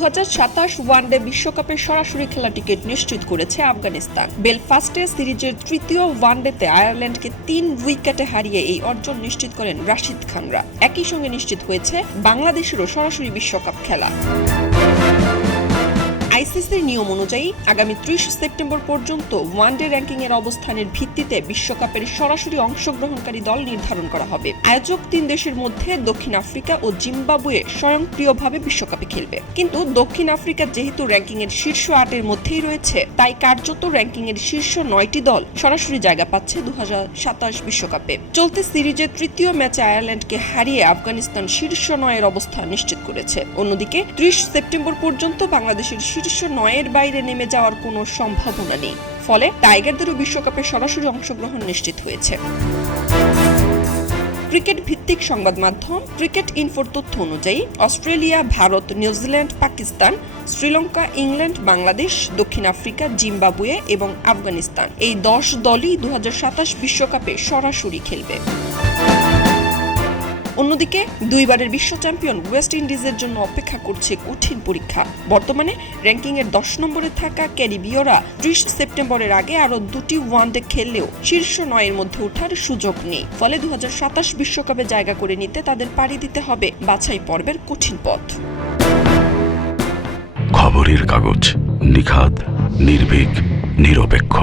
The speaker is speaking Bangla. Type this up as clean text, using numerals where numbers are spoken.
2027 ওয়ানডে বিশ্বকাপের সরাসরি খেলা টিকিট নিশ্চিত করেছে আফগানিস্তান। বেলফাস্টে সিরিজের তৃতীয় ওয়ানডেতে আয়ারল্যান্ডকে 3 উইকেটে হারিয়ে এই অর্জন নিশ্চিত করেন রাশিদ খানরা। একই সঙ্গে নিশ্চিত হয়েছে বাংলাদেশেরও সরাসরি বিশ্বকাপ খেলা। আইসিসির নিয়ম অনুযায়ী আগামী 30 সেপ্টেম্বর পর্যন্ত ওয়ানডে র্যাঙ্কিংয়ের অবস্থানের ভিত্তিতে বিশ্বকাপের সরাসরি অংশগ্রহণকারী দল নির্ধারণ করা হবে। আয়োজক 3 দেশের মধ্যে দক্ষিণ আফ্রিকা ও জিম্বাবুয়ে স্বয়ংক্রিয়ভাবে বিশ্বকাপে খেলবে। কিন্তু দক্ষিণ আফ্রিকা যেহেতু র্যাঙ্কিংয়ের শীর্ষ 8-এর মধ্যেই রয়েছে, তাই কার্যত র্যাঙ্কিংয়ের শীর্ষ 9টি দল সরাসরি জায়গা পাচ্ছে 2027 বিশ্বকাপে। চলতি সিরিজের তৃতীয় ম্যাচে আয়ারল্যান্ডকে হারিয়ে আফগানিস্তান শীর্ষ 9-এর অবস্থান নিশ্চিত করেছে। অন্যদিকে 30 সেপ্টেম্বর পর্যন্ত বাংলাদেশের শীর্ষ 9-এর বাইরে নেমে যাওয়ার কোনো সম্ভাবনা নেই। ফলে টাইগারদেরও বিশ্বকাপে সরাসরি অংশগ্রহণ নিশ্চিত হয়েছে। ক্রিকেট ভিত্তিক সংবাদ মাধ্যম ক্রিকেট ইনফোর তথ্য অনুযায়ী Australia, Bharat, New Zealand, Pakistan, Sri Lanka, England, Bangladesh, দক্ষিণ আফ্রিকা, জিম্বাবুয়ে এবং আফগানিস্তান এই 10 দলই 2027 বিশ্বকাপে সরাসরি খেলবে। অন্যদিকে 2বারের বিশ্ব চ্যাম্পিয়ন ওয়েস্ট ইন্ডিজের জন্য অপেক্ষা করছে কঠিন পরীক্ষা। বর্তমানে র্যাঙ্কিংয়ের 10 নম্বরে থাকা ক্যারিবীয়রা 30 সেপ্টেম্বরের আগে আরও 2টি ওয়ানডে খেললেও শীর্ষ 9-এর মধ্যে ওঠার সুযোগ নেই। ফলে 2027 বিশ্বকাপে জায়গা করে নিতে তাদের পাড়ি দিতে হবে বাছাই পর্বের কঠিন পথ। খবরের কাগজ, নিখাত, নির্ভীক, নিরপেক্ষ।